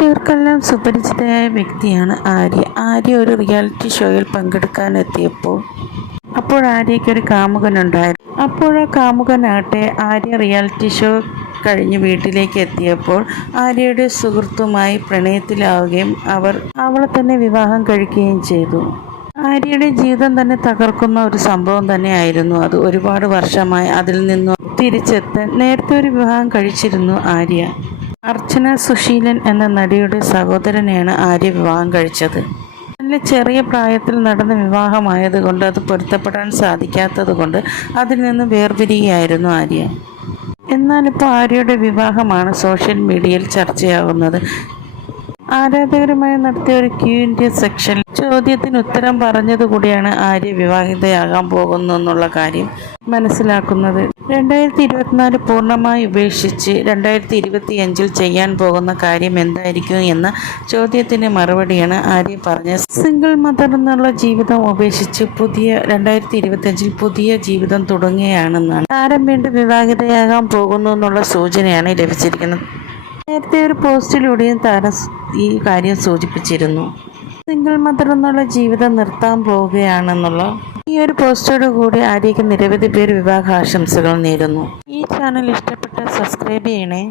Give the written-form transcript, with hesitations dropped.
പ്രേക്ഷകർക്കെല്ലാം സുപരിചിതയായ വ്യക്തിയാണ് ആര്യ. ആര്യ ഒരു റിയാലിറ്റി ഷോയിൽ പങ്കെടുക്കാനെത്തിയപ്പോൾ ആര്യയ്ക്കൊരു കാമുകനുണ്ടായിരുന്നു. ആ കാമുകനാകട്ടെ ആര്യ റിയാലിറ്റി ഷോ കഴിഞ്ഞ് വീട്ടിലേക്ക് എത്തിയപ്പോൾ ആര്യയുടെ സുഹൃത്തുമായി പ്രണയത്തിലാവുകയും അവളെ തന്നെ വിവാഹം കഴിക്കുകയും ചെയ്തു. ആര്യയുടെ ജീവിതം തന്നെ തകർക്കുന്ന ഒരു സംഭവം തന്നെയായിരുന്നു അത്. ഒരുപാട് വർഷമായി അതിൽ നിന്നും തിരിച്ചെത്താൻ നേരത്തെ ഒരു വിവാഹം കഴിച്ചിരുന്നു ആര്യ. അർച്ചന സുശീലൻ എന്ന നടിയുടെ സഹോദരനെയാണ് ആര്യ വിവാഹം കഴിച്ചത്. നല്ല ചെറിയ പ്രായത്തിൽ നടന്ന വിവാഹമായതുകൊണ്ട് അത് പൊരുത്തപ്പെടാൻ സാധിക്കാത്തതുകൊണ്ട് അതിൽ നിന്ന് വേർപിരിയുകയായിരുന്നു ആര്യ. എന്നാലിപ്പോൾ ആര്യയുടെ വിവാഹമാണ് സോഷ്യൽ മീഡിയയിൽ ചർച്ചയാകുന്നത്. ആരാധകരുമായി നടത്തിയ ഒരു Q&A സെക്ഷനിൽ ചോദ്യത്തിന് ഉത്തരം പറഞ്ഞതുകൂടിയാണ് ആര്യ വിവാഹിതയാകാൻ പോകുന്നു എന്നുള്ള കാര്യം മനസ്സിലാക്കുന്നത്. 2024 പൂർണ്ണമായി ഉപേക്ഷിച്ച് 2025 ചെയ്യാൻ പോകുന്ന കാര്യം എന്തായിരിക്കും എന്ന ചോദ്യത്തിന് മറുപടിയാണ് ആര്യ പറഞ്ഞത്. സിംഗിൾ മദർ എന്നുള്ള ജീവിതം ഉപേക്ഷിച്ച് 2025 പുതിയ ജീവിതം തുടങ്ങുകയാണെന്നാണ്. താരം വീണ്ടും വിവാഹിതയാകാൻ പോകുന്നു എന്നുള്ള സൂചനയാണ് ലഭിച്ചിരിക്കുന്നത്. നേരത്തെ ഒരു പോസ്റ്റിലൂടെയും താരം ഈ കാര്യം സൂചിപ്പിച്ചിരുന്നു. സിംഗിൾ മദർ എന്നുള്ള ജീവിതം നിർത്താൻ പോവുകയാണെന്നുള്ള ഈ ഒരു പോസ്റ്റോട് കൂടി ആര്യയ്ക്ക് നിരവധി പേർ വിവാഹാശംസകൾ നേരുന്നു. ഈ ചാനൽ ഇഷ്ടപ്പെട്ട സബ്സ്ക്രൈബ് ചെയ്യണേ.